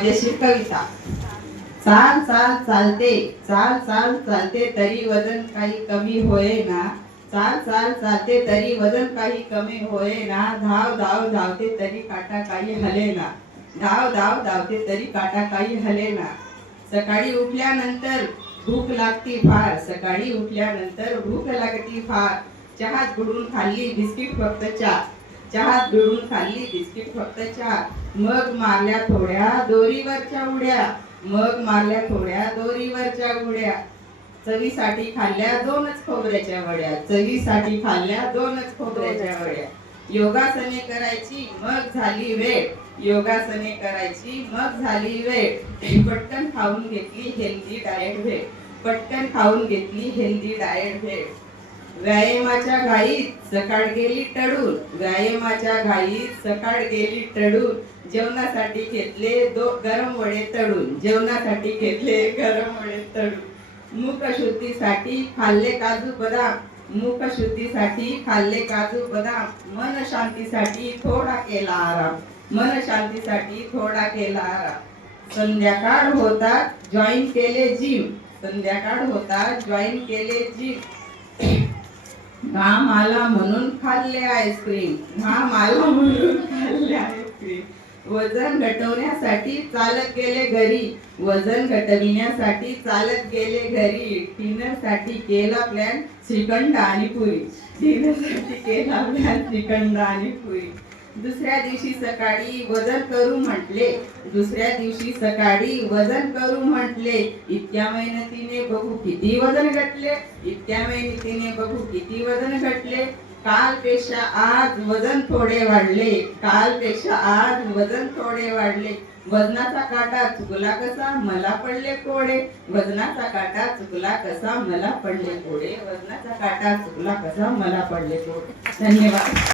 मजेशीर कविता। चाल चाल चालते, चाल चाल चालते तरी वजन काही कमी होईना। चाल चाल चालते तरी वजन काही कमी होईना। धाव धाव धावते तरी काटा काही हलेना। धाव धाव धावते तरी काटा काही हलेना। सकाळी उठल्यानंतर भूक लागती फार, सकाळी उठल्यानंतर भूक लागती फार। चहात बुडून खाल्ली बिस्किट फक्त चार, चहात बुडून खाल्ली बिस्किट फक्त चार। मग मारल्या थोड्या दोरीवरच्या उड्या, मग मारल्या थोड्या दोरीवरच्या उड्या। चवीसाठी खाल्ल्या दोनच खोबऱ्याच्या वड्या, चवीसाठी खाल्ल्या दोनच खोबऱ्याच्या वड्या। योगासने करायची मग झाली वेळ, योगासने करायची मग झाली वेळ। पटकन खाऊन घेतली हेल्दी डाएट भेळ, पटकन खाऊन घेतली हेल्दी डाएट भेळ। व्यायामाच्या घाईत सकाळ गेली टळून, व्यायामाच्या घाईत सकाळ गेली टळून। जेवणासाठी घेतले गरम वडे तळून, जेवणासाठी घेतले गरम वडे तळून। मुख शुद्धीसाठी खाल्ले काजू बदाम, मुख शुद्धीसाठी खाल्ले काजू बदाम। मन शांतीसाठी थोडा केला आराम, मन शांतीसाठी थोडा केला आराम। संध्याकाळ होतात जॉईन केले जिम, संध्याकाळ होतात जॉईन केले जिम। घाम आला म्हणून खाल्ले आईस्क्रीम, घाम आला म्हणून खाल्ले आईस्क्रीम। वजन घटवण्यासाठी चालत गेले घरी, वजन घटविण्यासाठी चालत गेले घरी। डिनर साठी केला प्लॅन श्रीखंड आणि पुरी, डिनर साठी केला प्लॅन श्रीखंड आणि पुरी। दुसऱ्या दिवशी सकाळी वजन करू म्हटले, दुसऱ्या दिवशी सकाळी वजन करू म्हटले। इतक्या मेहनतीने बघू किती वजन घटले, इतक्या मेहनतीने बघू किती वजन घटले। कालपेक्षा आज वजन थोडे वाढले, कालपेक्षा आज वजन थोडे वाढले। वजनाचा काटा चुकला कसा मला पडले कोडे, वजनाचा काटा चुकला कसा मला पडले कोडे, वजनाचा काटा चुकला कसा मला पडले कोडे। धन्यवाद।